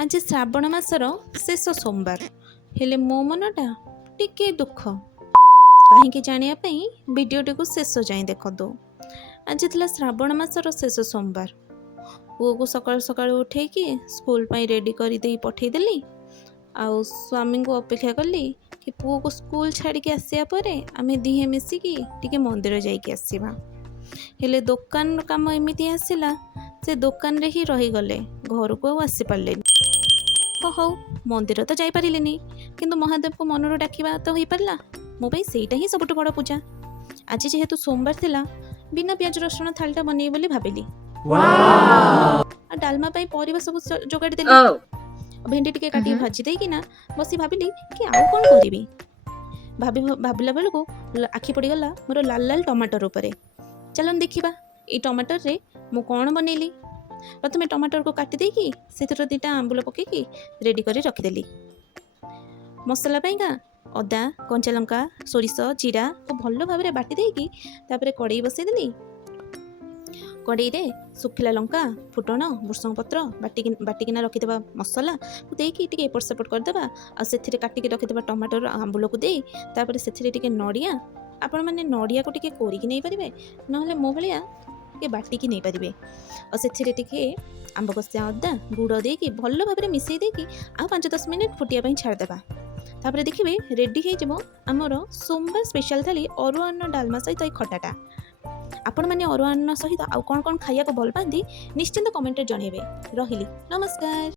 आज श्रावण मासर शेष सोमवार हेले मो मनटा टिके दुख कहीं जानापी भिडटी को शेष जाए देखो। आज थी श्रावण मासर शेष सोमवार। पुओ को सकाल सकाल उठे स्कूल रेडी कर पठेदेली। आउ स्वामी को अपेक्षा कली कि पुओ को स्कूल छाड़ी आसिया परे आमे दिहे मिसिकी टिके मंदिर जाइए आसवा। हेले दुकान काम एमती आसला से दुकान रे ही रही गले, घर को आसी पारे। हौ मंदिर तो जाई पारिलेनी, किंतु महादेव को मनर डाकिबा तो हो पारला। मो भाई सेटा ही सबुठ बड़ पूजा। आज जेहेतु सोमवार थिला बिना प्याज रसुण थालीटा बनै बोली भाबिली। डालमा पाई परिबा सब जोगाड़ी देली। भेंडी टिके काटी भाजी देई किना बसी भाबिली कि आउ कोन करिवि। भाबिला बेलको आखि पड़ी गला मोर लाल लाल टमाटर उपरे। चलन देखिबा ए टमाटर रे मु कोन बनैली। प्रथमे टमाटर को काटी देकी से दीटा आंबुल पकईकी रेडी कर रखीदेली। मसला पाइका अदा कंचा लंका सोरिष जीरा को भल भाव में बाटी देकी तापरे कड़ई बसईदेली। कड़ई रे सुखिला लंका फुटण भृषंग पत्र बाटिकिना रखिदेबा मसला को देकी टिके एपट सेपट करदेबा। आ सेथिरे काटिकी रखिदेबा टमाटर आंबुल को देई तापरे सेथिरे टिके नड़िया आपण माने नड़िया को टिके कोरिकी नै परिबे, नहले मो भलिया टिके बाटिकी नै परिबे। और सेथिरे टिके आंब कसिया अदा गुड़ देकी भल भाव में मिसई देकी आ 5-10 मिनिट फुटिया पई छाड़देबा। तापरे देखिबे रेडी हे जबो हमर सोमवार स्पेशल थाली अरुआ अन्न डालमा सहित ए खटाटा। आपण माने अरुआ अन्न सहित आउ कोन कोन खाइया को भल पांदी निश्चिंत कमेंट रे जणेबे। रहिली नमस्कार।